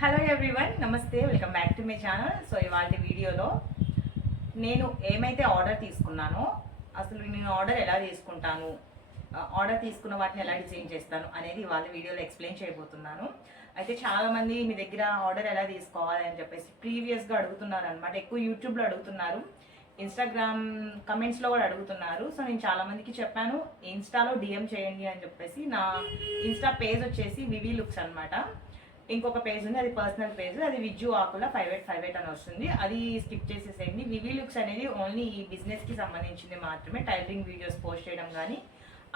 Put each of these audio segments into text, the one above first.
Hello everyone నమస్తే welcome back to my channel so ఇవాళ వీడియోలో నేను ఏమైతే ఆర్డర్ తీసుకున్నానో అసలు నేను ఆర్డర్ ఎలా తీసుకుంటాను ఆర్డర్ తీసుకున్న వాటిని ఎలా డిజైన్ చేస్తాను అనేది ఇవాళ వీడియోలో ఎక్స్ప్లెయిన్ చేయబోతున్నాను. అయితే చాలామంది మీ దగ్గర ఆర్డర్ ఎలా తీసుకోవాలి అని చెప్పేసి ప్రీవియస్గా అడుగుతున్నారు అనమాట ఎక్కువ యూట్యూబ్లో అడుగుతున్నారు ఇన్స్టాగ్రామ్ కమెంట్స్లో కూడా అడుగుతున్నారు. సో నేను చాలామందికి చెప్పాను ఇన్స్టాలో డిఎం చేయండి అని చెప్పేసి. నా ఇన్స్టా పేజ్ వచ్చేసి వివి లుక్స్ అనమాట ఇంకొక పేజ్ ఉంది అది పర్సనల్ పేజ్ అది Vijju Akula five eight five eight అని వస్తుంది. అది స్కిప్ చేసేసేయండి. వివి లుక్స్ అనేది ఓన్లీ ఈ బిజినెస్కి సంబంధించింది మాత్రమే. టైలరింగ్ వీడియోస్ పోస్ట్ చేయడం కానీ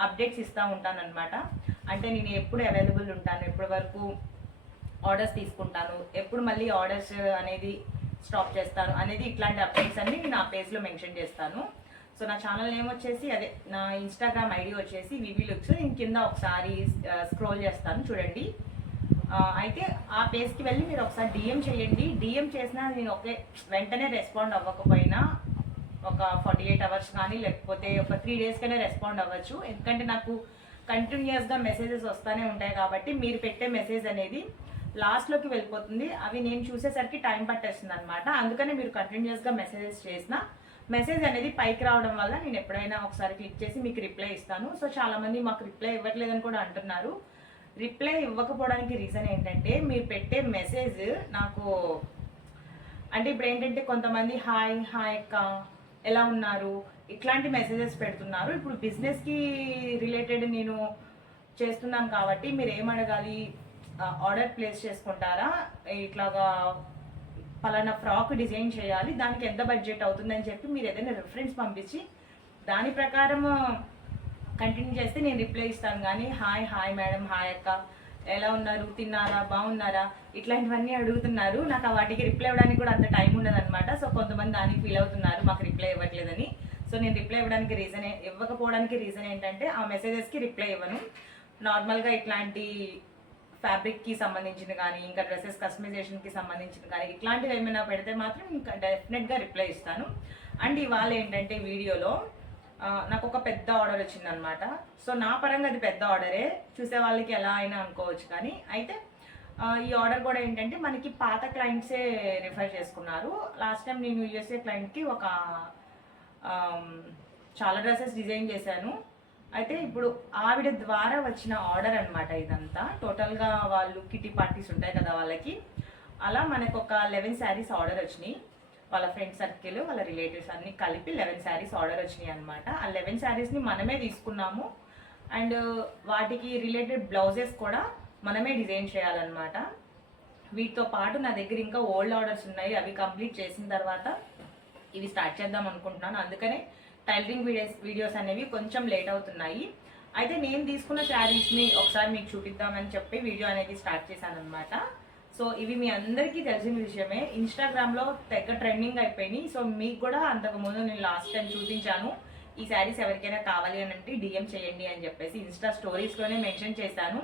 అప్డేట్స్ ఇస్తూ ఉంటాను అనమాట అంటే నేను ఎప్పుడు అవైలబుల్ ఉంటాను ఎప్పటి వరకు ఆర్డర్స్ తీసుకుంటాను ఎప్పుడు మళ్ళీ ఆర్డర్స్ అనేది స్టాప్ చేస్తాను అనేది ఇట్లాంటి అప్డేట్స్ అన్ని నేను ఆ పేజ్లో మెన్షన్ చేస్తాను. సో నా ఛానల్ నేమ్ వచ్చేసి అదే నా ఇన్స్టాగ్రామ్ ఐడి వచ్చేసి వివి లుక్స్ నేను కింద ఒకసారి స్క్రోల్ చేస్తాను చూడండి. అయితే ఆ పేజ్కి వెళ్ళి మీరు ఒకసారి డిఎం చేయండి. డిఎం చేసినా నేను ఒకే వెంటనే రెస్పాండ్ అవ్వకపోయినా ఒక ఫార్టీ ఎయిట్ అవర్స్ కానీ లేకపోతే ఒక త్రీ డేస్ కైనా రెస్పాండ్ అవ్వచ్చు. ఎందుకంటే నాకు కంటిన్యూస్గా మెసేజెస్ వస్తూనే ఉంటాయి కాబట్టి మీరు పెట్టే మెసేజ్ అనేది లాస్ట్లోకి వెళ్ళిపోతుంది. అవి నేను చూసేసరికి టైం పట్టేస్తుంది అనమాట అందుకనే మీరు కంటిన్యూస్గా మెసేజెస్ చేసిన మెసేజ్ అనేది పైకి రావడం వల్ల నేను ఎప్పుడైనా ఒకసారి క్లిక్ చేసి మీకు రిప్లై ఇస్తాను. సో చాలామంది మాకు రిప్లై ఇవ్వట్లేదని కూడా అంటున్నారు. రిప్లై ఇవ్వకపోవడానికి రీజన్ ఏంటంటే మీరు పెట్టే మెసేజ్ నాకు అంటే ఇప్పుడు ఏంటంటే కొంతమంది హాయ్ హాయ్ అక్క ఎలా ఉన్నారు? ఇట్లాంటి మెసేజెస్ పెడుతున్నారు. ఇప్పుడు బిజినెస్కి రిలేటెడ్ నేను చేస్తున్నాను కాబట్టి మీరు ఏం అడగాలి? ఆర్డర్ ప్లేస్ చేసుకుంటారా? ఇట్లాగా పలానా ఫ్రాక్ డిజైన్ చేయాలి. దానికి ఎంత బడ్జెట్ అవుతుందని చెప్పి మీరు ఏదైనా రిఫరెన్స్ పంపించి దాని ప్రకారం కంటిన్యూ చేస్తే నేను రిప్లై ఇస్తాను కానీ హాయ్ హాయ్ మేడం హాయ్ అక్క. ఎలా ఉన్నారు? తిన్నారా? బాగున్నారా? ఇట్లాంటివన్నీ అడుగుతున్నారు. నాకు వాటికి రిప్లై ఇవ్వడానికి కూడా అంత టైం ఉండదన్నమాట. సో కొంతమంది దానికి ఫీల్ అవుతున్నారు మాకు రిప్లై ఇవ్వట్లేదని. సో నేను రిప్లై ఇవ్వడానికి రీజన్ ఇవ్వకపోవడానికి రీజన్ ఏంటంటే ఆ మెసేజెస్కి రిప్లై ఇవ్వను. నార్మల్గా ఇట్లాంటి ఫ్యాబ్రిక్కి సంబంధించిన కానీ ఇంకా డ్రెస్సెస్ కస్టమైజేషన్కి సంబంధించిన కానీ ఇట్లాంటివి ఏమైనా పెడితే మాత్రం ఇంకా డెఫినెట్గా రిప్లై ఇస్తాను. అండ్ ఇవాళ ఏంటంటే వీడియోలో నాకు ఒక పెద్ద ఆర్డర్ వచ్చిందనమాట సో నా పరంగా అది పెద్ద ఆర్డరే చూసే వాళ్ళకి ఎలా అయినా అనుకోవచ్చు కానీ. అయితే ఈ ఆర్డర్ కూడా ఏంటంటే మనకి పాత క్లయింట్సే రిఫర్ చేసుకున్నారు. లాస్ట్ టైం నేను యూఎస్ఏ క్లయింట్కి ఒక చాలా డ్రెస్సెస్ డిజైన్ చేశాను. అయితే ఇప్పుడు ఆవిడ ద్వారా వచ్చిన ఆర్డర్ అనమాట ఇదంతా. టోటల్గా వాళ్ళు కిటీ పార్టీస్ ఉంటాయి కదా వాళ్ళకి. అలా మనకు ఒక లెవెన్ శారీస్ ఆర్డర్ వచ్చినాయి. వాళ్ళ ఫ్రెండ్ సర్కిల్ వాళ్ళ రిలేటివ్స్ అన్ని కలిపి లెవెన్ శారీస్ ఆర్డర్ వచ్చినాయి అనమాట ఆ లెవెన్ శారీస్ని మనమే తీసుకున్నాము. అండ్ వాటికి రిలేటెడ్ బ్లౌజెస్ కూడా మనమే డిజైన్ చేయాలన్నమాట. వీటితో పాటు నా దగ్గర ఇంకా ఓల్డ్ ఆర్డర్స్ ఉన్నాయి. అవి కంప్లీట్ చేసిన తర్వాత ఇవి స్టార్ట్ చేద్దాం అనుకుంటున్నాను. అందుకనే టైలరింగ్ వీడియోస్ వీడియోస్ అనేవి కొంచెం లేట్ అవుతున్నాయి. అయితే నేను తీసుకున్న శారీస్ని ఒకసారి మీకు చూపిద్దామని చెప్పి వీడియో అనేది స్టార్ట్ చేశాను అనమాట సో ఇవి మీ అందరికీ తెలిసిన విషయమే. ఇన్స్టాగ్రామ్లో తెగ ట్రెండింగ్ అయిపోయినాయి. సో మీకు కూడా అంతకుముందు నేను లాస్ట్ టైం చూపించాను. ఈ శారీస్ ఎవరికైనా కావాలి అని అంటే డిఎం చేయండి అని చెప్పేసి ఇన్స్టా స్టోరీస్లోనే మెన్షన్ చేశాను.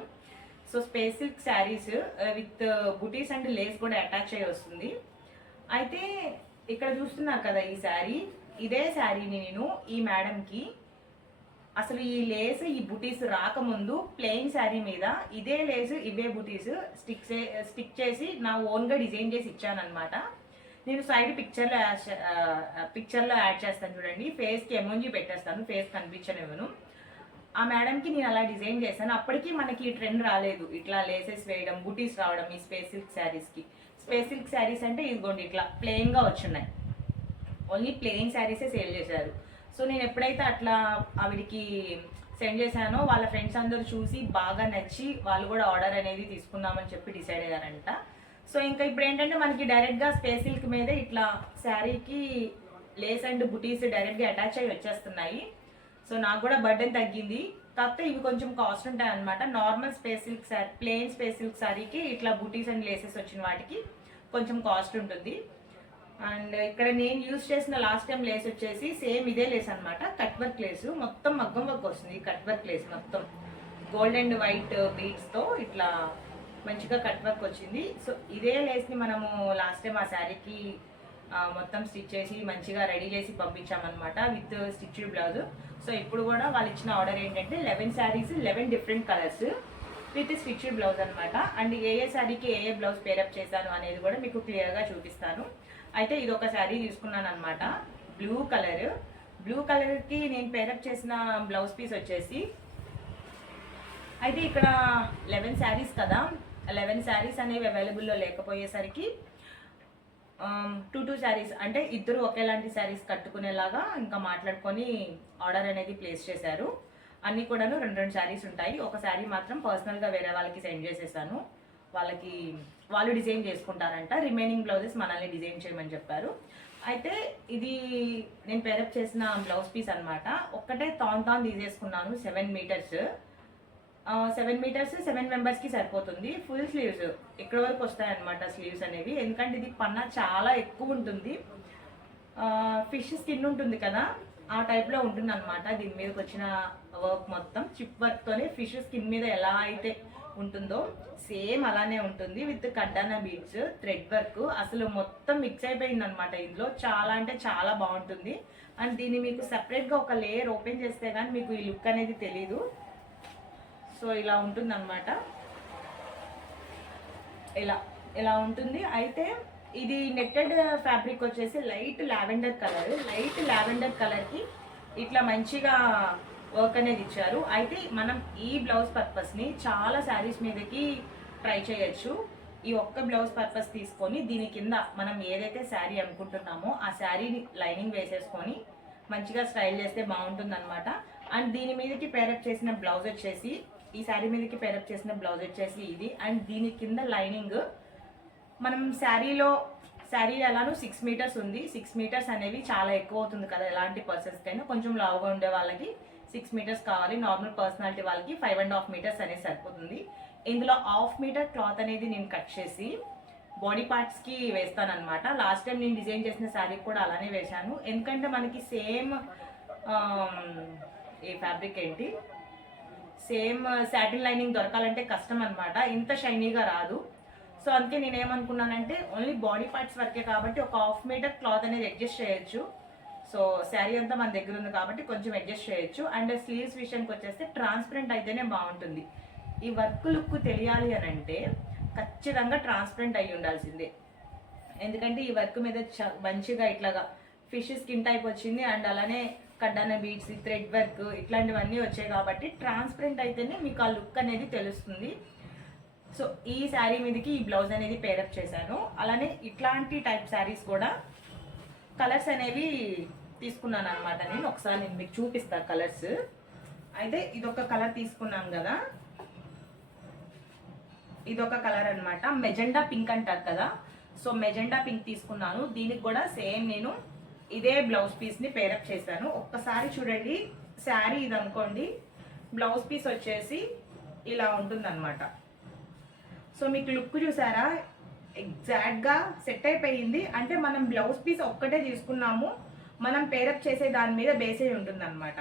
So space saris with butis and lace కూడా అటాచ్ అయ్యి వస్తుంది. అయితే ఇక్కడ చూస్తున్నారు కదా ఈ శారీ ఇదే శారీని నేను ఈ మేడంకి అసలు ఈ లేస్ ఈ బుటీస్ రాకముందు ప్లెయిన్ శారీ మీద ఇదే లేస్ ఇవే బుటీస్ స్టిక్ స్టిక్ చేసి నా ఓన్గా డిజైన్ చేసి ఇచ్చానమాట నేను సైడ్ పిక్చర్లో యాడ్ పిక్చర్లో యాడ్ చేస్తాను చూడండి. ఫేస్కి ఎమోంజీ పెట్టేస్తాను ఫేస్ కనిపించనివ్వను ఆ మేడంకి నేను అలా డిజైన్ చేశాను. అప్పటికి మనకి ఈ ట్రెండ్ రాలేదు. ఇట్లా లేసెస్ వేయడం బుటీస్ రావడం ఈ స్పేస్ సిల్క్ శారీస్కి స్పేస్ సిల్క్ శారీస్ అంటే ఇదిగోండి ఇట్లా ప్లెయిన్గా వచ్చున్నాయి ఓన్లీ ప్లెయిన్ శారీసే సేల్ చేశారు. సో నేను ఎప్పుడైతే అట్లా ఆవిడికి సెండ్ చేశానో వాళ్ళ ఫ్రెండ్స్ అందరూ చూసి బాగా నచ్చి వాళ్ళు కూడా ఆర్డర్ అనేది తీసుకుందామని చెప్పి డిసైడ్ అయ్యారంట. సో ఇంకా ఇప్పుడు ఏంటంటే మనకి డైరెక్ట్గా స్పేస్ సిల్క్ మీదే ఇట్లా శారీకి లేస్ అండ్ బుటీస్ డైరెక్ట్గా అటాచ్ అయ్యి వచ్చేస్తున్నాయి. సో నాకు కూడా బర్డెన్ తగ్గింది. కాకపోతే ఇవి కొంచెం కాస్ట్ ఉంటాయి అనమాట normal space silk sari plain space silk శారీకి ఇట్లా బుటీస్ అండ్ లేసెస్ వచ్చిన వాటికి కొంచెం కాస్ట్ ఉంటుంది. అండ్ ఇక్కడ నేను యూజ్ చేసిన లాస్ట్ టైం లేస్ వచ్చేసి సేమ్ ఇదే లేస్ అనమాట కట్ వర్క్ లేస్. మొత్తం మగ్గం వర్క్ వస్తుంది. కట్ వర్క్ లేస్ మొత్తం. గోల్డ్ అండ్ వైట్ బీడ్స్తో ఇట్లా మంచిగా కట్ వర్క్ వచ్చింది. సో ఇదే లేస్ని మనము లాస్ట్ టైం ఆ శారీకి మొత్తం స్టిచ్ చేసి మంచిగా రెడీ చేసి పంపించామన్నమాట విత్ స్టిచ్డ్ బ్లౌజ్ సో ఇప్పుడు కూడా వాళ్ళు ఇచ్చిన ఆర్డర్ ఏంటంటే eleven saris eleven different colours with stitched blouse అనమాట అండ్ ఏ ఏ శారీకి ఏ ఏ బ్లౌజ్ పేరప్ చేశాను అనేది కూడా మీకు క్లియర్గా చూపిస్తాను. అయితే ఇది ఒక శారీ తీసుకున్నాను అనమాట బ్లూ కలర్ బ్లూ కలర్కి నేను పేరప్ చేసిన బ్లౌజ్ పీస్ వచ్చేసి. అయితే ఇక్కడ లెవెన్ శారీస్ కదా. లెవెన్ శారీస్ అనేవి అవైలబుల్లో లేకపోయేసరికి టూ టూ శారీస్ అంటే ఇద్దరు ఒకేలాంటి శారీస్ కట్టుకునేలాగా ఇంకా మాట్లాడుకొని ఆర్డర్ అనేది ప్లేస్ చేశారు. అన్నీ కూడాను రెండు రెండు శారీస్ ఉంటాయి. ఒక శారీ మాత్రం పర్సనల్గా వేరే వాళ్ళకి సెండ్ చేసేసాను. వాళ్ళకి వాళ్ళు డిజైన్ చేసుకుంటారంట. రిమైనింగ్ బ్లౌజెస్ మనల్ని డిజైన్ చేయమని చెప్పారు. అయితే ఇది నేను పేరప్ చేసిన బ్లౌజ్ పీస్ అన్నమాట. ఒక్కటే తాన్ తాన్ తీసేసుకున్నాను seven metres. Seven metres seven మెంబర్స్కి సరిపోతుంది. Full sleeves. ఇక్కడ వరకు వస్తాయన్నమాట స్లీవ్స్ అనేవి. ఎందుకంటే ఇది పన్నా చాలా ఎక్కువ ఉంటుంది. ఫిష్ స్కిన్ ఉంటుంది కదా ఆ టైప్లో ఉంటుంది అనమాట దీని మీదకి వచ్చిన వర్క్ మొత్తం. చిప్ వర్క్తోనే ఫిష్ స్కిన్ మీద ఎలా అయితే ఉంటుందో సేమ్ అలానే ఉంటుంది విత్ కడ్డానా బీడ్స్ థ్రెడ్ వర్క్. అసలు మొత్తం మిక్స్ అయిపోయింది అనమాట ఇందులో. చాలా అంటే చాలా బాగుంటుంది. అండ్ దీన్ని మీకు సెపరేట్గా ఒక లేయర్ ఓపెన్ చేస్తే కానీ మీకు ఈ లుక్ అనేది తెలీదు. సో ఇలా ఉంటుంది అనమాట ఇలా ఇలా ఉంటుంది. అయితే ఇది నెట్టెడ్ ఫ్యాబ్రిక్ వచ్చేసి light lavender colour light lavender కలర్కి ఇట్లా మంచిగా వర్క్ అనేది ఇచ్చారు. అయితే మనం ఈ బ్లౌజ్ పర్పస్ని చాలా శారీస్ మీదకి ట్రై చేయొచ్చు. ఈ ఒక్క బ్లౌజ్ పర్పస్ తీసుకొని దీని కింద మనం ఏదైతే శారీ అనుకుంటున్నామో ఆ శారీని లైనింగ్ వేసేసుకొని మంచిగా స్టైల్ చేస్తే బాగుంటుంది అనమాట అండ్ దీని మీదకి పేరప్ చేసిన బ్లౌజ్ వచ్చేసి ఈ శారీ మీదకి పేరప్ చేసిన బ్లౌజ్ వచ్చేసి ఇది. అండ్ దీని కింద లైనింగ్ మనం శారీలో శారీ ఎలానో సిక్స్ మీటర్స్ ఉంది. సిక్స్ మీటర్స్ అనేవి చాలా ఎక్కువ అవుతుంది కదా ఎలాంటి పర్సన్స్కైనా కొంచెం లావుగా ఉండే వాళ్ళకి సిక్స్ మీటర్స్ కావాలి నార్మల్ పర్సనాలిటీ వాళ్ళకి ఫైవ్ అండ్ హాఫ్ మీటర్స్ అనేది సరిపోతుంది. ఇందులో హాఫ్ మీటర్ క్లాత్ అనేది నేను కట్ చేసి బాడీ పార్ట్స్కి వేస్తాను అనమాట లాస్ట్ టైం నేను డిజైన్ చేసిన శారీ కూడా అలానే వేశాను. ఎందుకంటే మనకి సేమ్ um, ఈ ఫ్యాబ్రిక్ ఏంటి? సేమ్ శాటిన్ లైనింగ్ దొరకాలంటే కష్టం అనమాట ఇంత షైనీగా రాదు. సో అందుకే నేను ఏమనుకున్నానంటే ఓన్లీ బాడీ పార్ట్స్ వరకే కాబట్టి ఒక హాఫ్ మీటర్ క్లాత్ అనేది అడ్జస్ట్ చేయొచ్చు. సో శారీ అంతా మన దగ్గర ఉంది కాబట్టి కొంచెం అడ్జస్ట్ చేయొచ్చు. అండ్ స్లీవ్స్ విషయానికి వచ్చేస్తే ట్రాన్స్పరెంట్ అయితేనే బాగుంటుంది. ఈ వర్క్ లుక్ తెలియాలి అని అంటే ఖచ్చితంగా ట్రాన్స్పరెంట్ అయి ఉండాల్సిందే. ఎందుకంటే ఈ వర్క్ మీద చ- మంచిగా ఇట్లాగా ఫిష్ స్కిన్ టైప్ వచ్చింది అండ్ అలానే కడ్డాన బీట్స్ థ్రెడ్ వర్క్ ఇట్లాంటివన్నీ వచ్చాయి కాబట్టి ట్రాన్స్పరెంట్ అయితేనే మీకు ఆ లుక్ అనేది తెలుస్తుంది. సో ఈ శారీ మీదకి ఈ బ్లౌజ్ అనేది పేరప్ చేశాను. అలానే ఇట్లాంటి టైప్ శారీస్ కూడా కలర్స్ అనేవి తీసుకున్నాను అనమాట నేను. ఒకసారి నేను మీకు చూపిస్తాను కలర్స్. అయితే ఇదొక కలర్ తీసుకున్నాను కదా. ఇదొక కలర్ అనమాట మెజెండా పింక్ అంటారు కదా. సో మెజెండా పింక్ తీసుకున్నాను. దీనికి కూడా సేమ్ నేను ఇదే బ్లౌజ్ పీస్ని పేరప్ చేశాను. ఒక్కసారి చూడండి. శారీ ఇది అనుకోండి బ్లౌజ్ పీస్ వచ్చేసి ఇలా ఉంటుందన్నమాట. సో మీకు లుక్ చూసారా? ఎగ్జాక్ట్గా సెట్ అయిపోయింది. అంటే మనం బ్లౌజ్ పీస్ ఒక్కటే తీసుకున్నాము. మనం పేరప్ చేసే దాని మీద బేసే ఉంటుందన్నమాట.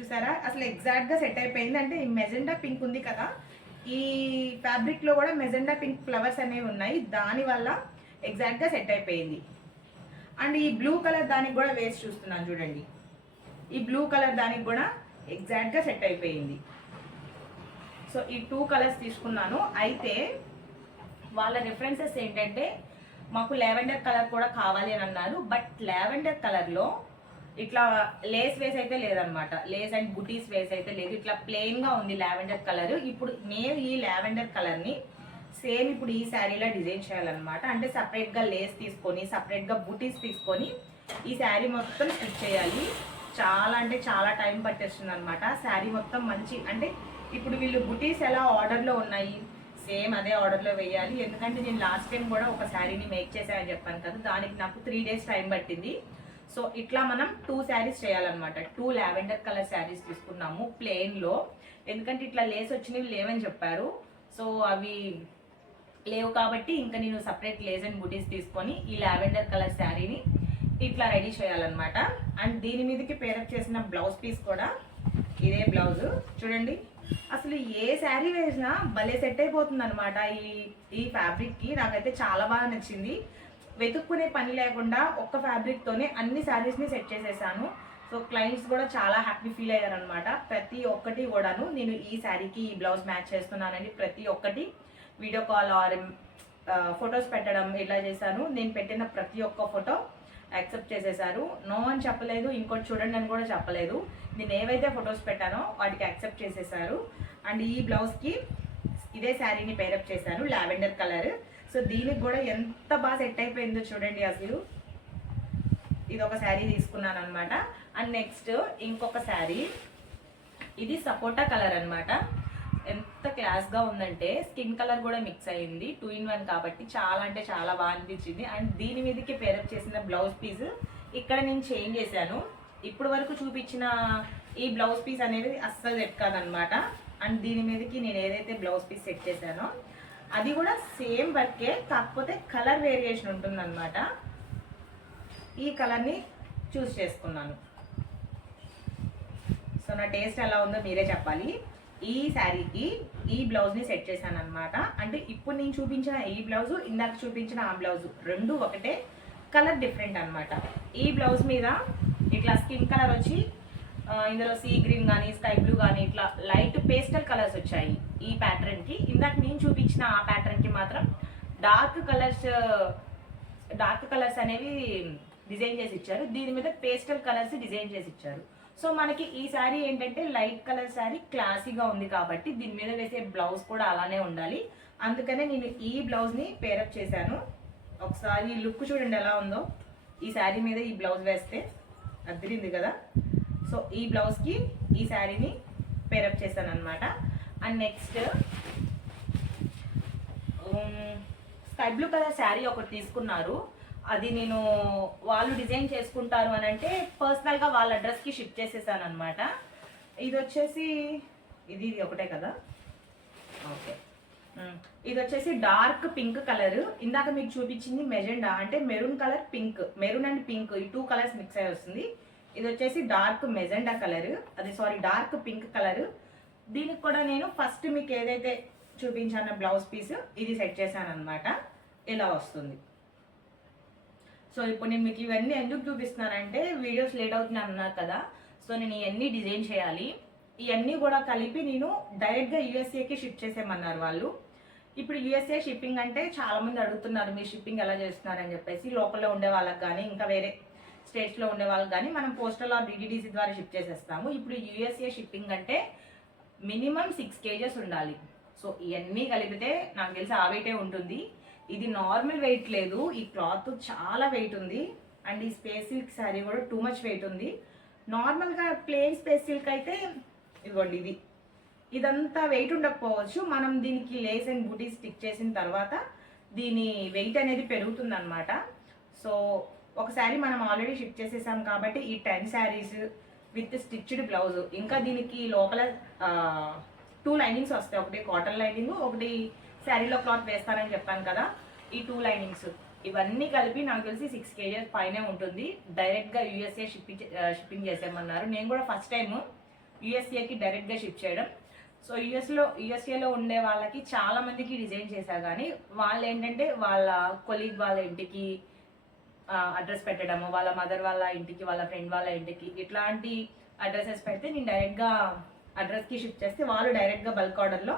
చూసారా? అసలు ఎగ్జాక్ట్గా సెట్ అయిపోయింది. అంటే ఈ మెజెండా పింక్ ఉంది కదా? ఈ ఫ్యాబ్రిక్లో కూడా మెజెండా పింక్ ఫ్లవర్స్ అనేవి ఉన్నాయి. దానివల్ల ఎగ్జాక్ట్గా సెట్ అయిపోయింది. అండ్ ఈ బ్లూ కలర్ దానికి కూడా వేసి చూస్తున్నాను చూడండి. ఈ బ్లూ కలర్ దానికి కూడా ఎగ్జాక్ట్గా సెట్ అయిపోయింది. సో ఈ టూ కలర్స్ తీసుకున్నాను. అయితే వాళ్ళ రిఫరెన్సెస్ ఏంటంటే మాకు లావెండర్ కలర్ కూడా కావాలి అని అన్నారు. బట్ లావెండర్ కలర్లో ఇట్లా లేస్ వేస్ అయితే లేదనమాట లేస్ అండ్ బుటీస్ వేస్ అయితే లేదు. ఇట్లా ప్లెయిన్గా ఉంది లావెండర్ కలర్. ఇప్పుడు నేను ఈ లావెండర్ కలర్ని సేమ్ ఇప్పుడు ఈ శారీలో డిజైన్ చేయాలన్నమాట. అంటే సపరేట్గా లేస్ తీసుకొని సపరేట్గా బుటీస్ తీసుకొని ఈ శారీ మొత్తం స్టిచ్ చేయాలి. చాలా అంటే చాలా టైం పట్టేస్తుంది అనమాట శారీ మొత్తం మంచి అంటే ఇప్పుడు వీళ్ళు బుటీస్ ఎలా ఆర్డర్లో ఉన్నాయి? సేమ్ అదే ఆర్డర్లో వేయాలి. ఎందుకంటే నేను లాస్ట్ టైం కూడా ఒక శారీని మేక్ చేశానని చెప్పాను కదా దానికి నాకు త్రీ డేస్ టైం పట్టింది. సో ఇట్లా మనం టూ శారీస్ చేయాలన్నమాట. టూ లావెండర్ కలర్ శారీస్ తీసుకున్నాము ప్లెయిన్లో ఎందుకంటే ఇట్లా లేస్ వచ్చినవి లేవని చెప్పారు. సో అవి లేవు కాబట్టి ఇంకా నేను సపరేట్ లేస్ అండ్ బుటీస్ తీసుకొని ఈ లావెండర్ కలర్ శారీని ఇట్లా రెడీ చేయాలన్నమాట. అండ్ దీని మీదకి పేరప్ చేసిన బ్లౌజ్ పీస్ కూడా ఇదే బ్లౌజ్ చూడండి. అసలు ఏ శారీ వేసినా భలే సెట్ అయిపోతుంది అనమాట ఈ ఈ ఫ్యాబ్రిక్కి నాకైతే చాలా బాగా నచ్చింది. వెతుక్కునే పని లేకుండా ఒక్క ఫ్యాబ్రిక్తోనే అన్ని శారీస్ని సెట్ చేసేసాను. సో క్లయింట్స్ కూడా చాలా హ్యాపీ ఫీల్ అయ్యారనమాట ప్రతి ఒక్కటి కూడాను నేను ఈ శారీకి ఈ బ్లౌజ్ మ్యాచ్ చేస్తున్నానని ప్రతి ఒక్కటి వీడియో కాల్ ఆర్ ఫొటోస్ పెట్టడం ఇలా చేశాను. నేను పెట్టిన ప్రతి ఒక్క ఫోటో యాక్సెప్ట్ చేసేసారు. నో అని చెప్పలేదు ఇంకోటి చూడండి అని కూడా చెప్పలేదు. నేను ఏవైతే ఫొటోస్ పెట్టానో వాటికి యాక్సెప్ట్ చేసేసారు. అండ్ ఈ బ్లౌజ్కి ఇదే శారీని పేరప్ చేశాను లావెండర్ కలర్. సో దీనికి కూడా ఎంత బాగా సెట్ అయిపోయిందో చూడండి అసలు. ఇది ఒక శారీ తీసుకున్నాను అనమాట అండ్ నెక్స్ట్ ఇంకొక శారీ. ఇది సపోటా కలర్ అనమాట ఎంత క్లాస్గా ఉందంటే స్కిన్ కలర్ కూడా మిక్స్ అయ్యింది. టూ ఇన్ వన్ కాబట్టి చాలా అంటే చాలా బాగా అనిపించింది. అండ్ దీని మీదకి పేరప్ చేసిన బ్లౌజ్ పీస్ ఇక్కడ నేను చేంజ్ చేశాను. ఇప్పుడు వరకు చూపించిన ఈ బ్లౌజ్ పీస్ అనేది అస్సలు సెట్ కాదనమాట. అండ్ దీని మీదకి నేను ఏదైతే బ్లౌజ్ పీస్ సెట్ చేశానో అది కూడా సేమ్ వర్కే కాకపోతే కలర్ వేరియేషన్ ఉంటుందన్నమాట. ఈ కలర్ని చూస్ చేసుకున్నాను. సో నా టేస్ట్ ఎలా ఉందో మీరే చెప్పాలి. ఈ శారీకి ఈ బ్లౌజ్ని సెట్ చేశాను అనమాట అంటే ఇప్పుడు నేను చూపించిన ఈ బ్లౌజ్ ఇందాక చూపించిన ఆ బ్లౌజ్ రెండు ఒకటే కలర్ డిఫరెంట్ అనమాట ఈ బ్లౌజ్ మీద ఇట్లా స్కిన్ కలర్ వచ్చి ఇందులో సీ గ్రీన్ కానీ స్కై బ్లూ కానీ ఇట్లా లైట్ పేస్టల్ కలర్స్ వచ్చాయి ఈ ప్యాటర్న్కి ఇందాక నేను చూపించిన ఆ ప్యాటర్న్కి మాత్రం డార్క్ కలర్స్ డార్క్ కలర్స్ అనేవి డిజైన్ చేసి ఇచ్చారు. దీని మీద పేస్టల్ కలర్స్ డిజైన్ చేసి ఇచ్చారు. సో మనకి ఈ శారీ ఏంటంటే లైట్ కలర్ శారీ క్లాసీగా ఉంది కాబట్టి దీని మీద వేసే బ్లౌజ్ కూడా అలానే ఉండాలి. అందుకనే నేను ఈ బ్లౌజ్ని పేరప్ చేశాను. ఒకసారి లుక్ చూడండి ఎలా ఉందో. ఈ శారీ మీద ఈ బ్లౌజ్ వేస్తే అదిరింది కదా. సో ఈ బ్లౌజ్కి ఈ శారీని పేరప్ చేశాను అనమాట and next sky blue colour sari ఒకటి తీసుకున్నారు. అది నేను వాళ్ళు డిజైన్ చేసుకుంటారు అని అంటే పర్సనల్గా వాళ్ళ అడ్రస్కి షిఫ్ట్ చేసేసాను అనమాట ఇది వచ్చేసి ఇది ఇది ఒకటే కదా? ఓకే. ఇది వచ్చేసి డార్క్ పింక్ కలర్. ఇందాక మీకు చూపించింది మెజెండా అంటే maroon colour pink. Maroon and pink ఈ టూ కలర్స్ మిక్స్ అయి వస్తుంది. ఇది వచ్చేసి డార్క్ మెజెండా కలర్. అది సారీ డార్క్ పింక్ కలర్. దీనికి కూడా నేను ఫస్ట్ మీకు ఏదైతే చూపించాను బ్లౌజ్ పీస్ ఇది సెట్ చేశాను అనమాట ఇలా వస్తుంది. సో ఇప్పుడు నేను మీకు ఇవన్నీ ఎందుకు చూపిస్తున్నానంటే వీడియోస్ లేట్ అవుతున్నాను అన్నారు కదా. సో నేను ఇవన్నీ డిజైన్ చేయాలి. ఇవన్నీ కూడా కలిపి నేను డైరెక్ట్గా యూఎస్ఏకి షిఫ్ట్ చేసేయమన్నారు వాళ్ళు. ఇప్పుడు యూఎస్ఏ షిప్పింగ్ అంటే చాలామంది అడుగుతున్నారు మీరు షిప్పింగ్ ఎలా చేస్తున్నారని చెప్పేసి లోపల ఉండే వాళ్ళకి కానీ ఇంకా వేరే స్టేట్స్లో ఉండే వాళ్ళకి కానీ మనం పోస్టల్ ఆర్ డిడిడిసి ద్వారా షిఫ్ట్ చేసేస్తాము. ఇప్పుడు యూఎస్ఏ షిప్పింగ్ అంటే మినిమం సిక్స్ కేజెస్ ఉండాలి. సో ఇవన్నీ కలిపితే నాకు తెలిసి ఆవేటే ఉంటుంది. ఇది నార్మల్ వెయిట్ లేదు. ఈ క్లాత్ చాలా వెయిట్ ఉంది. అండ్ ఈ స్పేస్ సిల్క్ శారీ కూడా టూ మచ్ వెయిట్ ఉంది. నార్మల్గా ప్లేన్ స్పేస్ సిల్క్ అయితే ఇదిగోండి ఇది. ఇదంతా వెయిట్ ఉండకపోవచ్చు. మనం దీనికి లేస్ అండ్ బూటీ స్టిక్ చేసిన తర్వాత దీని వెయిట్ అనేది పెరుగుతుంది అనమాట సో ఒకసారి మనం ఆల్రెడీ షిఫ్ట్ చేసేసాం కాబట్టి ఈ ten saris with stitched blouse ఇంకా దీనికి లోపల టూ లైనింగ్స్ వస్తాయి. ఒకటి కాటన్ లైనింగ్ ఒకటి శారీలో క్లాత్ వేస్తానని చెప్పాను కదా ఈ టూ లైనింగ్స్ ఇవన్నీ కలిపి నాకు తెలిసి సిక్స్ కేజెస్ పైనే ఉంటుంది. డైరెక్ట్గా యూఎస్ఏ షిప్పింగ్ షిప్పింగ్ చేసేయమన్నారు. నేను కూడా ఫస్ట్ టైం యూఎస్ఏకి డైరెక్ట్గా షిప్ చేయడం. సో యుఎస్లో యూఎస్ఏలో ఉండే వాళ్ళకి చాలా మందికి డిజైన్ చేశారు కానీ వాళ్ళు ఏంటంటే వాళ్ళ కొలీగ్ వాళ్ళ ఇంటికి అడ్రస్ పెట్టడము వాళ్ళ మదర్ వాళ్ళ ఇంటికి వాళ్ళ ఫ్రెండ్ వాళ్ళ ఇంటికి ఇట్లాంటి అడ్రసెస్ పెడితే నేను డైరెక్ట్గా అడ్రస్కి షిఫ్ట్ చేస్తే వాళ్ళు డైరెక్ట్గా బల్క్ ఆర్డర్లో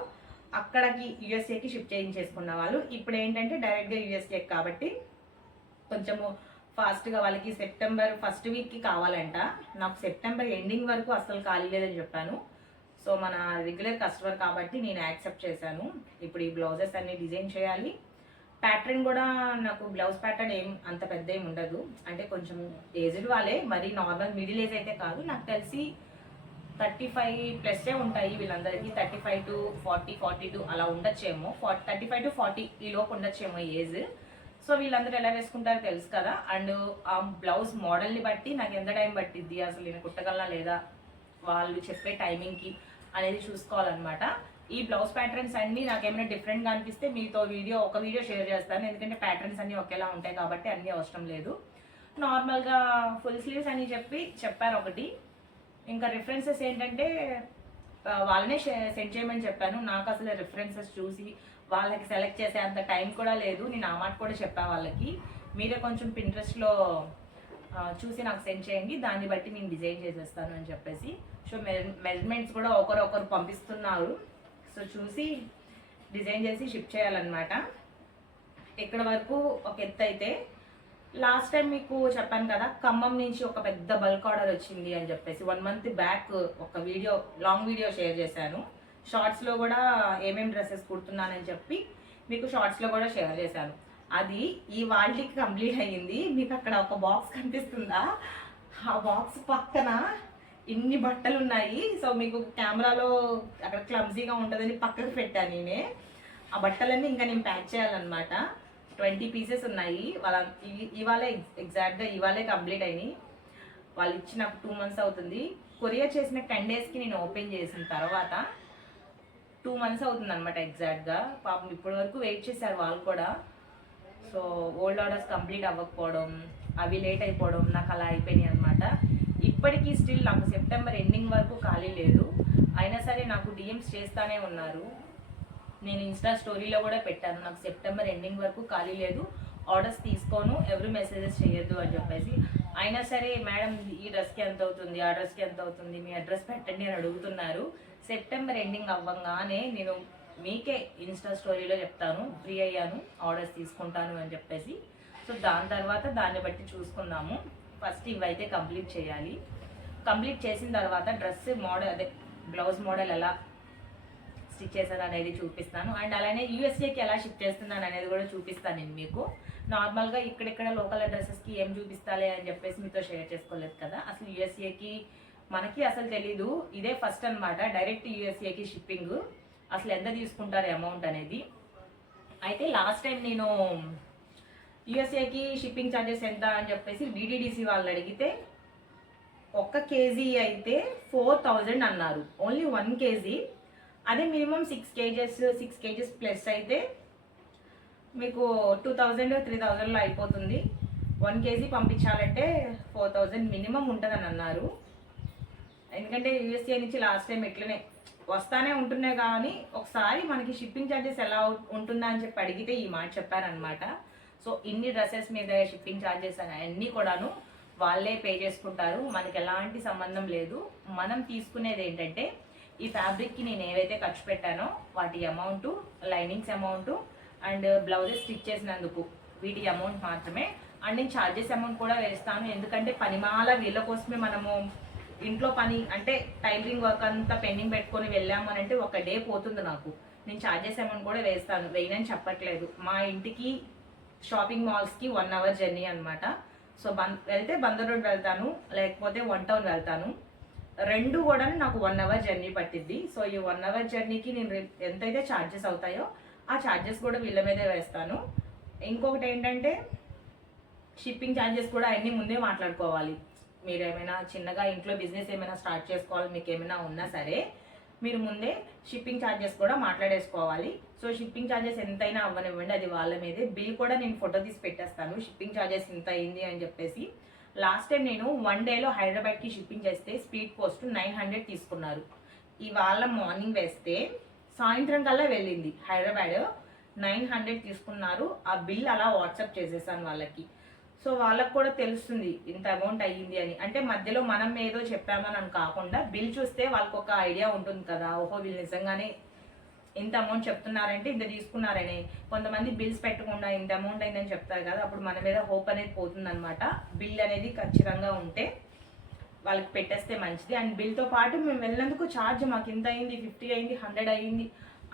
అక్కడికి యూఎస్ఏకి షిఫ్ట్ చేయించేసుకున్న వాళ్ళు. ఇప్పుడు ఏంటంటే డైరెక్ట్గా యూఎస్ఏ కాబట్టి కొంచెము ఫాస్ట్గా వాళ్ళకి సెప్టెంబర్ ఫస్ట్ వీక్కి కావాలంట. నాకు సెప్టెంబర్ ఎండింగ్ వరకు అసలు ఖాళీ లేదని చెప్పాను. సో మన రెగ్యులర్ కస్టమర్ కాబట్టి నేను యాక్సెప్ట్ చేశాను. ఇప్పుడు ఈ బ్లౌజెస్ అన్ని డిజైన్ చేయాలి. ప్యాటర్న్ కూడా నాకు బ్లౌజ్ ప్యాటర్న్ ఏం అంత పెద్ద ఏం ఉండదు. అంటే కొంచెం ఏజ్డ్ వాళ్ళే. మరి నార్మల్ మిడిల్ ఏజ్ అయితే కాదు. నాకు తెలిసి థర్టీ ఫైవ్ ప్లస్సే ఉంటాయి వీళ్ళందరికీ. Thirty five to forty forty two అలా ఉండొచ్చేమో. Forty thirty five to forty ఈ లోపు ఉండొచ్చేమో ఏజ్. సో వీళ్ళందరూ ఎలా వేసుకుంటారో తెలుసు కదా. అండ్ ఆ బ్లౌజ్ మోడల్ని బట్టి నాకు ఎంత టైం పట్టిద్ది అసలు? నేను కుట్టగలనా లేదా? వాళ్ళు చెప్పే టైమింగ్కి అనేది చూసుకోవాలన్నమాట. ఈ బ్లౌజ్ ప్యాటర్న్స్ అన్నీ నాకు ఏమైనా డిఫరెంట్గా అనిపిస్తే మీతో వీడియో ఒక వీడియో షేర్ చేస్తాను. ఎందుకంటే ప్యాటర్న్స్ అన్నీ ఒకేలా ఉంటాయి కాబట్టి అన్నీ అవసరం లేదు. నార్మల్గా ఫుల్ స్లీవ్స్ అని చెప్పి చెప్పారు ఒకటి. ఇంకా రిఫరెన్సెస్ ఏంటంటే వాళ్ళనే సెండ్ చేయమని చెప్పాను. నాకు అసలు రిఫరెన్సెస్ చూసి వాళ్ళకి సెలెక్ట్ చేసే అంత టైం కూడా లేదు. నేను ఆ మాట కూడా చెప్పా వాళ్ళకి. మీరే కొంచెం పింట్రెస్ట్లో చూసి నాకు సెండ్ చేయండి. దాన్ని బట్టి నేను డిజైన్ చేసేస్తాను అని చెప్పేసి. సో మెజర్మెంట్స్ కూడా ఒకరొకరు పంపిస్తున్నారు. సో చూసి డిజైన్ చేసి షిప్ చేయాలన్నమాట. ఇక్కడ వరకు ఒక ఎత్తు అయితే లాస్ట్ టైం మీకు చెప్పాను కదా ఖమ్మం నుంచి ఒక పెద్ద బల్క్ ఆర్డర్ వచ్చింది అని చెప్పేసి. వన్ మంత్ బ్యాక్ ఒక వీడియో లాంగ్ వీడియో షేర్ చేశాను. షార్ట్స్లో కూడా ఏమేమి డ్రెస్సెస్ కుడుతున్నానని చెప్పి మీకు షార్ట్స్లో కూడా షేర్ చేశాను. అది ఈ వాళ్ళకి కంప్లీట్ అయ్యింది. మీకు అక్కడ ఒక బాక్స్ కనిపిస్తుందా? ఆ బాక్స్ పక్కన ఇన్ని బట్టలు ఉన్నాయి. సో మీకు కెమెరాలో అక్కడ క్లమ్జీగా ఉంటుందని పక్కకు పెట్టాను నేనే. ఆ బట్టలన్నీ ఇంకా నేను ప్యాక్ చేయాలన్నమాట. ట్వంటీ పీసెస్ ఉన్నాయి. వాళ్ళ ఇవి- ఇవాళే ఎగ్జాక్ట్గా ఇవాళే కంప్లీట్ అయినాయి. వాళ్ళు ఇచ్చి నాకు టూ మంత్స్ అవుతుంది. కొరియర్ చేసిన టెన్ డేస్కి నేను ఓపెన్ చేసిన తర్వాత టూ మంత్స్ అవుతుంది అనమాట ఎగ్జాక్ట్గా పాపం ఇప్పటి వరకు వెయిట్ చేశారు వాళ్ళు కూడా. సో ఓల్డ్ ఆర్డర్స్ కంప్లీట్ అవ్వకపోవడం అవి లేట్ అయిపోవడం నాకు అలా అయిపోయినాయి అనమాట ఇప్పటికీ స్టిల్ నాకు సెప్టెంబర్ ఎండింగ్ వరకు ఖాళీ లేదు. అయినా సరే నాకు డిఎమ్స్ చేస్తానే ఉన్నారు. నేను ఇన్స్టా స్టోరీలో కూడా పెట్టాను. నాకు సెప్టెంబర్ ఎండింగ్ వరకు ఖాళీ లేదు. ఆర్డర్స్ తీసుకోను. ఎవరు మెసేజెస్ చేయొద్దు అని చెప్పేసి. అయినా సరే మేడం ఈ డ్రెస్కి ఎంత అవుతుంది? ఆ డ్రెస్కి ఎంత అవుతుంది? మీ అడ్రస్ పెట్టండి అని అడుగుతున్నారు. సెప్టెంబర్ ఎండింగ్ అవ్వగానే నేను మీకే ఇన్స్టా స్టోరీలో చెప్తాను. ఫ్రీ అయ్యాను. ఆర్డర్స్ తీసుకుంటాను అని చెప్పేసి. సో దాని తర్వాత దాన్ని బట్టి చూసుకుందాము ఫస్ట్ ఇవైతే కంప్లీట్ చేయాలి. కంప్లీట్ చేసిన తర్వాత డ్రెస్ మోడల్ అదే బ్లౌజ్ మోడల్ ఎలా స్టిచ్ చేశాను అనేది చూపిస్తాను. అండ్ అలానే యూఎస్ఏకి ఎలా షిఫ్ట్ చేస్తున్నాను అనేది కూడా చూపిస్తాను నేను మీకు. నార్మల్గా ఇక్కడిక్కడ లోకల్ అడ్రస్సెస్కి ఏం చూపిస్తాలే అని చెప్పేసి మీతో షేర్ చేసుకోలేదు కదా. అసలు యూఎస్ఏకి మనకి అసలు తెలీదు. ఇదే ఫస్ట్ అన్నమాట. డైరెక్ట్ యూఎస్ఏకి షిప్పింగ్. అసలు ఎంత తీసుకుంటారు అమౌంట్ అనేది. అయితే లాస్ట్ టైం నేను యూఎస్ఏకి షిప్పింగ్ ఛార్జెస్ ఎంత అని చెప్పేసి డిడిడిసి వాళ్ళు అడిగితే ఒక్క కేజీ అయితే ఫోర్ థౌజండ్ అన్నారు. Only one KG. అదే minimum six KGs six KGs plus అయితే మీకు టూ థౌజండ్ త్రీ థౌజండ్లో అయిపోతుంది. వన్ కేజీ పంపించాలంటే ఫోర్ థౌజండ్ మినిమం ఉంటుందని అన్నారు. ఎందుకంటే యూఎస్ఏ నుంచి లాస్ట్ టైం ఎట్లనే వస్తానే ఉంటున్నాయి కానీ ఒకసారి మనకి షిప్పింగ్ ఛార్జెస్ ఎలా ఉంటుందా అని చెప్పి అడిగితే ఈ మాట చెప్పారనమాట సో ఇన్ని డ్రెస్సెస్ మీద షిప్పింగ్ ఛార్జెస్ అన్నీ కూడాను వాళ్ళే పే చేసుకుంటారు. మనకి ఎలాంటి సంబంధం లేదు. మనం తీసుకునేది ఏంటంటే ఈ ఫ్యాబ్రిక్కి నేను ఏవైతే ఖర్చు పెట్టానో వాటి amount linings amount and blouses stitch చేసినందుకు వీటి అమౌంట్ మాత్రమే. అండ్ నేను ఛార్జెస్ అమౌంట్ కూడా వేస్తాను. ఎందుకంటే పనిమాల వీళ్ళ కోసమే మనము ఇంట్లో పని అంటే టైలరింగ్ వర్క్ అంతా పెండింగ్ పెట్టుకొని వెళ్ళాము అని అంటే ఒక డే పోతుంది నాకు. నేను ఛార్జెస్ అమౌంట్ కూడా వేస్తాను. వేయనని చెప్పట్లేదు. మా ఇంటికి షాపింగ్ మాల్స్కి వన్ అవర్ జర్నీ అనమాట సో బం వెళ్తే బందర్ రోడ్ వెళ్తాను. లేకపోతే వన్ టౌన్ వెళ్తాను. రెండు కూడా నాకు వన్ అవర్ జర్నీ పట్టిద్ది. సో ఈ వన్ అవర్ జర్నీకి నేను ఎంతైతే ఛార్జెస్ అవుతాయో ఆ ఛార్జెస్ కూడా వీళ్ళ మీదే వేస్తాను. ఇంకొకటి ఏంటంటే షిప్పింగ్ ఛార్జెస్ కూడా అన్నీ ముందే మాట్లాడుకోవాలి. మీరు ఏమైనా చిన్నగా ఇంట్లో బిజినెస్ ఏమైనా స్టార్ట్ చేసుకోవాలి మీకు ఏమైనా ఉన్నా సరే మీరు ముందే షిప్పింగ్ ఛార్జెస్ కూడా మాట్లాడేసుకోవాలి. సో షిప్పింగ్ ఛార్జెస్ ఎంతైనా అవ్వనివ్వండి అది వాళ్ళ మీదే. బిల్ కూడా నేను ఫోటో తీసి పెట్టేస్తాను షిప్పింగ్ ఛార్జెస్ ఇంత అయింది అని చెప్పేసి. లాస్ట్ టైం నేను వన్ డేలో హైదరాబాద్కి షిప్పింగ్ చేస్తే స్పీడ్ పోస్ట్ నైన్ హండ్రెడ్ తీసుకున్నారు. ఇవాళ మార్నింగ్ వేస్తే సాయంత్రం కల్లా వెళ్ళింది. హైదరాబాద్ నైన్ హండ్రెడ్ తీసుకున్నారు. ఆ బిల్ అలా వాట్సాప్ చేసేసాను వాళ్ళకి. సో వాళ్ళకి కూడా తెలుస్తుంది ఇంత అమౌంట్ అయ్యింది అని. అంటే మధ్యలో మనం ఏదో చెప్పామని కాకుండా బిల్ చూస్తే వాళ్ళకొక ఒక ఐడియా ఉంటుంది కదా. ఓహో వీళ్ళు నిజంగానే ఇంత అమౌంట్ చెప్తున్నారంటే ఇంత తీసుకున్నారని. కొంతమంది బిల్స్ పెట్టకుండా ఇంత అమౌంట్ అయిందని చెప్తారు కదా అప్పుడు మన మీద హోప్ అనేది పోతుందనమాట బిల్ అనేది ఖచ్చితంగా ఉంటే వాళ్ళకి పెట్టేస్తే మంచిది. అండ్ బిల్తో పాటు మేము వెళ్ళినందుకు ఛార్జ్ మాకు ఇంత అయింది ఫిఫ్టీ అయింది హండ్రెడ్ అయింది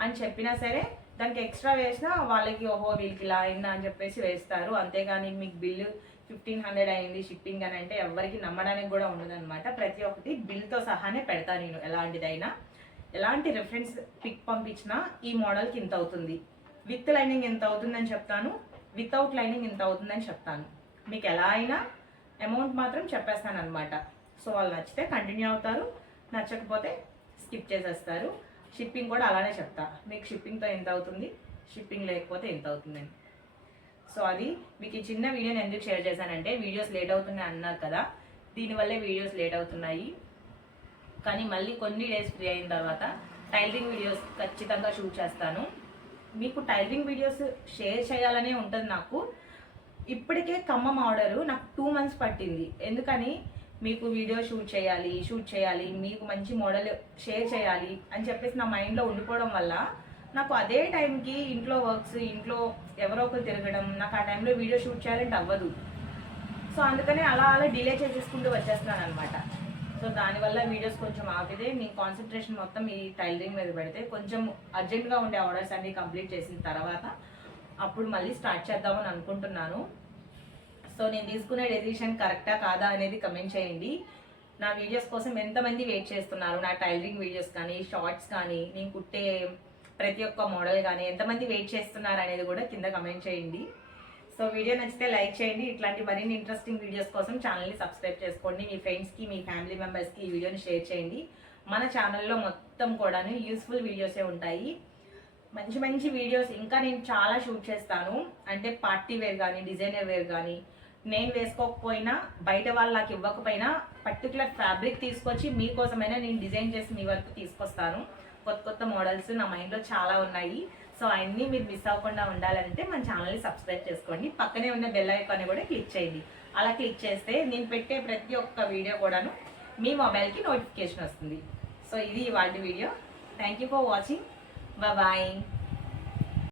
అని చెప్పినా సరే దానికి ఎక్స్ట్రా వేసినా వాళ్ళకి ఓహో వీళ్ళకి ఇలా అయిందా అని చెప్పేసి వేస్తారు. అంతేగాని మీకు బిల్లు ఫిఫ్టీన్ హండ్రెడ్ అయింది షిప్పింగ్ అని అంటే ఎవరికి నమ్మడానికి కూడా ఉండదన్నమాట. ప్రతి ఒక్కటి బిల్తో సహానే పెడతాను నేను ఎలాంటిదైనా. ఎలాంటి రిఫరెన్స్ పిక్ పంపించినా ఈ మోడల్కి ఇంత అవుతుంది విత్ లైనింగ్ ఎంత అవుతుందని చెప్తాను వితౌట్ లైనింగ్ ఇంత అవుతుందని చెప్తాను. మీకు ఎలా అయినా అమౌంట్ మాత్రం చెప్పేస్తాను అనమాట సో వాళ్ళు నచ్చితే కంటిన్యూ అవుతారు నచ్చకపోతే స్కిప్ చేసేస్తారు. షిప్పింగ్ కూడా అలానే చెప్తా. మీకు షిప్పింగ్తో ఎంత అవుతుంది షిప్పింగ్ లేకపోతే ఎంత అవుతుందని సో అది మీకు ఈ చిన్న వీడియోని ఎందుకు షేర్ చేశానంటే వీడియోస్ లేట్ అవుతున్నాయి అన్నారు కదా. దీనివల్లే వీడియోస్ లేట్ అవుతున్నాయి. కానీ మళ్ళీ కొన్ని డేస్ ఫ్రీ అయిన తర్వాత టైలరింగ్ వీడియోస్ ఖచ్చితంగా షూట్ చేస్తాను. మీకు టైలరింగ్ వీడియోస్ షేర్ చేయాలనే ఉంటుంది నాకు. ఇప్పటికే ఖమ్మం ఆర్డరు నాకు టూ మంత్స్ పట్టింది. ఎందుకని? మీకు వీడియో షూట్ చేయాలి షూట్ చేయాలి మీకు మంచి మోడల్ షేర్ చేయాలి అని చెప్పేసి నా మైండ్లో ఉండిపోవడం వల్ల నాకు అదే టైంకి ఇంట్లో వర్క్స్ ఇంట్లో ఎవరో ఒకరు తిరగడం నాకు ఆ టైంలో వీడియో షూట్ చేయాలంటే అవ్వదు. సో అందుకనే అలా అలా డిలే చేసేసుకుంటూ వచ్చేస్తున్నాను అనమాట సో దానివల్ల వీడియోస్ కొంచెం ఆగితే నేను కాన్సన్ట్రేషన్ మొత్తం ఈ టైలరింగ్ మీద పెడితే కొంచెం అర్జెంట్గా ఉండే ఆర్డర్స్ అన్ని కంప్లీట్ చేసిన తర్వాత అప్పుడు మళ్ళీ స్టార్ట్ చేద్దామని అనుకుంటున్నాను. సో నేను తీసుకునే డెసిషన్ కరెక్టా కాదా అనేది కమెంట్ చేయండి. నా వీడియోస్ కోసం ఎంతమంది వెయిట్ చేస్తున్నారు? నా టైలరింగ్ వీడియోస్ కానీ షార్ట్స్ కానీ నేను కుట్టే ప్రతి ఒక్క మోడల్ కానీ ఎంతమంది వెయిట్ చేస్తున్నారు అనేది కూడా కింద కమెంట్ చేయండి. సో వీడియో నచ్చితే లైక్ చేయండి. ఇట్లాంటి మరిన్ని ఇంట్రెస్టింగ్ వీడియోస్ కోసం ఛానల్ని సబ్స్క్రైబ్ చేసుకోండి. మీ ఫ్రెండ్స్కి మీ ఫ్యామిలీ మెంబర్స్కి ఈ వీడియోని షేర్ చేయండి. మన ఛానల్లో మొత్తం కూడాను యూస్ఫుల్ వీడియోసే ఉంటాయి. మంచి మంచి వీడియోస్ ఇంకా నేను చాలా షూట్ చేస్తాను. అంటే పార్టీ వేర్ కానీ డిజైనర్ వేర్ కానీ నేను వేసుకోకపోయినా బయట వాళ్ళు నాకు ఇవ్వకపోయినా పర్టికులర్ ఫ్యాబ్రిక్ తీసుకొచ్చి మీకోసమైనా నేను డిజైన్ చేసి మీ వరకు తీసుకొస్తాను. కొత్త కొత్త మోడల్స్ నా మైండ్లో చాలా ఉన్నాయి. సో అన్నీ మీరు మిస్ అవ్వకుండా ఉండాలంటే మన ఛానల్ని సబ్స్క్రైబ్ చేసుకోండి. పక్కనే ఉన్న బెల్ ఐకాన్ని కూడా క్లిక్ చేయండి. అలా క్లిక్ చేస్తే నేను పెట్టే ప్రతి ఒక్క వీడియో కూడాను మీ మొబైల్కి నోటిఫికేషన్ వస్తుంది. సో ఇది ఇవాళ video thank you for watching bye